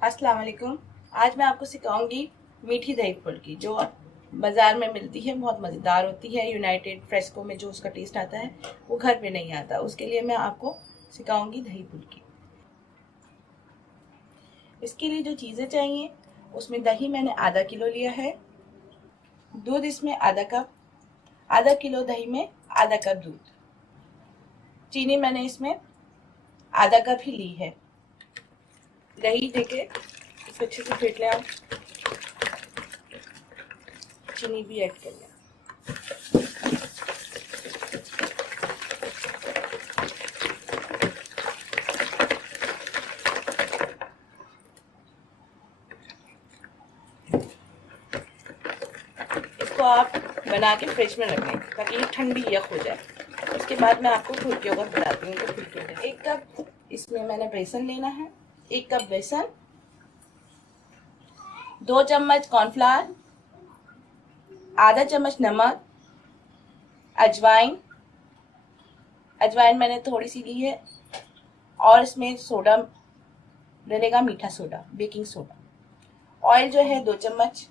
अस्सलाम वालेकुम। आज मैं आपको सिखाऊंगी मीठी दही फुल्की जो बाज़ार में मिलती है। बहुत मज़ेदार होती है। यूनाइटेड फ्रेस्को में जो उसका टेस्ट आता है वो घर पे नहीं आता। उसके लिए मैं आपको सिखाऊंगी दही फुल्की। इसके लिए जो चीज़ें चाहिए, उसमें दही मैंने आधा किलो लिया है, दूध इसमें आधा कप, आधा किलो दही में आधा कप दूध, चीनी मैंने इसमें आधा कप ही ली है। दही देके इसको अच्छे से फेंट लें आप। चीनी भी ऐड कर लें। इसको आप बना के फ्रिज में रख लें ताकि ये ठंडी यख हो जाए। उसके बाद मैं आपको फुल्कियों का बताती हूँ कि फुल्कियों का 1 कप इसमें मैंने बेसन लेना है। 1 कप बेसन, 2 चम्मच कॉर्नफ्लावर, आधा चम्मच नमक, अजवाइन मैंने थोड़ी सी ली है, और इसमें सोडा डलेगा, मीठा सोडा, बेकिंग सोडा। ऑयल जो है 2 चम्मच,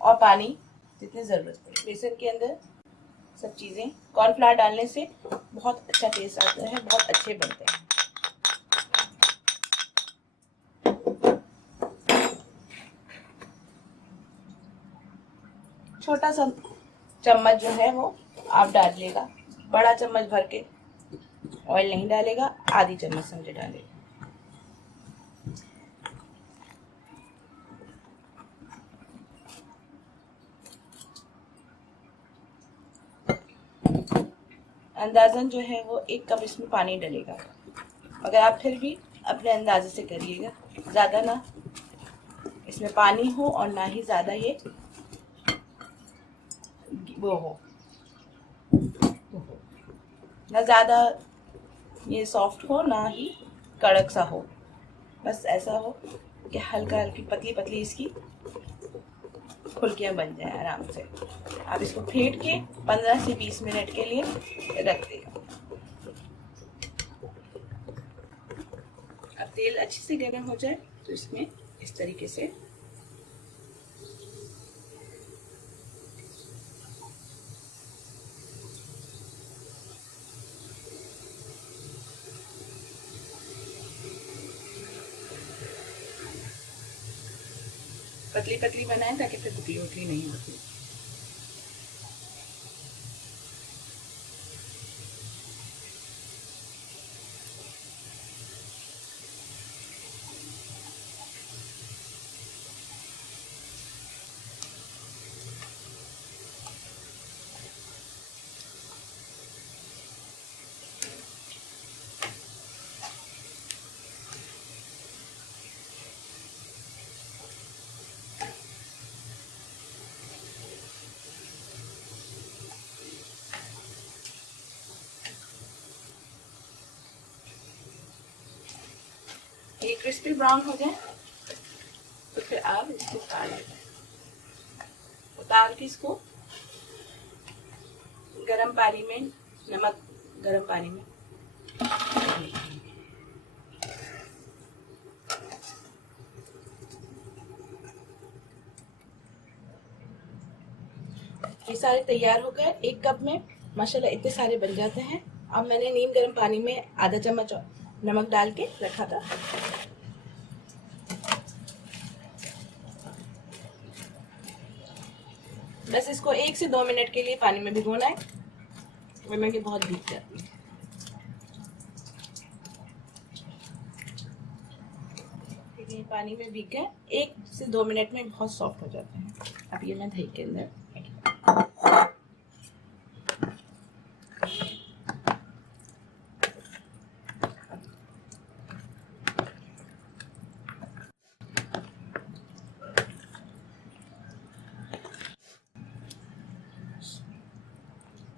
और पानी जितनी ज़रूरत है। बेसन के अंदर सब चीज़ें, कॉर्नफ्लावर डालने से बहुत अच्छा टेस्ट आता है, बहुत अच्छे बनते हैं। छोटा सा चम्मच जो है वो आप डालिएगा, बड़ा चम्मच भर के ऑयल नहीं डालेगा, आधी चम्मच समझे डालेगा। अंदाजन जो है वो 1 कप इसमें पानी डलेगा। अगर आप फिर भी अपने अंदाजे से करिएगा, ज़्यादा ना इसमें पानी हो और ना ही ज़्यादा ये वो हो, ना ज़्यादा ये सॉफ्ट हो ना ही कड़क सा हो। बस ऐसा हो कि हल्का हल्की पतली पतली इसकी फुल्कियाँ बन जाए आराम से। आप इसको फेंट के 15 से 20 मिनट के लिए रख देगा। अब तेल अच्छे से गर्म हो जाए तो इसमें इस तरीके से पतली पतली बनाएं ताकि फिर उतली उतली नहीं होती। ये क्रिस्पी ब्राउन हो जाए तो फिर आप इसको उतार लें। उतार के इसको गरम पानी में, नमक गरम पानी में ये सारे तैयार हो गए। 1 कप में माशाल्लाह इतने सारे बन जाते हैं। अब मैंने नीम गर्म पानी में आधा चम्मच नमक डाल के रखा था। बस इसको 1 से 2 मिनट के लिए पानी में भिगोना है, वरना ये बहुत भीग जाती है। ये पानी में भीग गए, 1 से 2 मिनट में बहुत सॉफ्ट हो जाते हैं। अब ये मैं दही के अंदर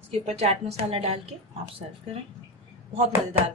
इसके ऊपर चाट मसाला डाल के आप सर्व करें। बहुत मज़ेदार